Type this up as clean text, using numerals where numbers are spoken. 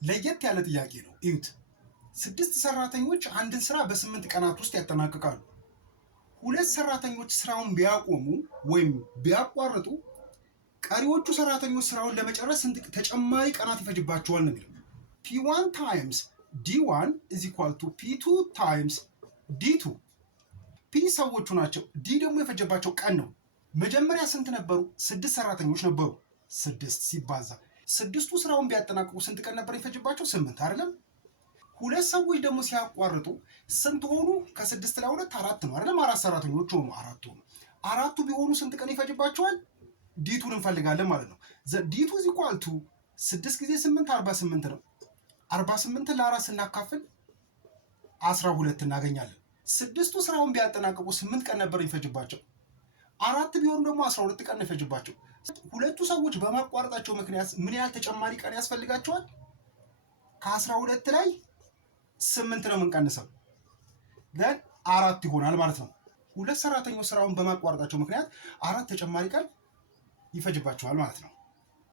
ለየት ያለ ጥያቄ ነው። እዩት። 6 ሰራተኞች አንድን ስራ በ8 ቀናት ውስጥ ያጠናቅቃሉ። 2 ሰራተኞች ስራውን ቢያቆሙ ወይም ቢያቋርጡ ቀሪዎቹ ሰራተኞች ስራውን ለመጨረስ ስንት ተጨማሪ ቀናት ይፈጅባቸዋል ነው የሚለው። P1 times D1 is equal to P2 times D2። P ሰዎቹ ናቸው፣ D ደግሞ የፈጀባቸው ቀን ነው። መጀመሪያ ስንት ነበሩ? 6 ሰራተኞች ነበሩ። 6 ሲባዛ 6ቱ ስራውን ቢያጠናቅቁ ስንት ቀን ነበር ይፈጅባቸው? 8 አይደለም? 2 ሰዎች ደግሞ ሲያቋርጡ ስንት ሆኑ? ከ6 ላይ 2 4 ነው አይደለም? 4 ሰራተኞች ሆኑ፣ 4 ሆኑ። 4ቱ ቢሆኑ ስንት ቀን ይፈጅባቸዋል? ዲቱን እንፈልጋለን ማለት ነው። ዲቱ is equal to 6 ጊዜ 8 48 ነው። 48ን ለ4 ስናካፍል 12 እናገኛለን። 6ቱ ስራውን ቢያጠናቅቁ 8 ቀን ነበር ይፈጅባቸው። 4 ቢሆኑ ደግሞ 12 ቀን ይፈጅባቸው። ሁለቱ ሰዎች በማቋረጣቸው ምክንያት ምን ያህል ተጨማሪ ቀን ያስፈልጋቸዋል? ከ12 ላይ 8 ነው የምንቀንሰው፣ ግን 4 ይሆናል ማለት ነው። 2 ሰራተኞች ስራውን በማቋረጣቸው ምክንያት 4 ተጨማሪ ቀን ይፈጅባቸዋል ማለት ነው።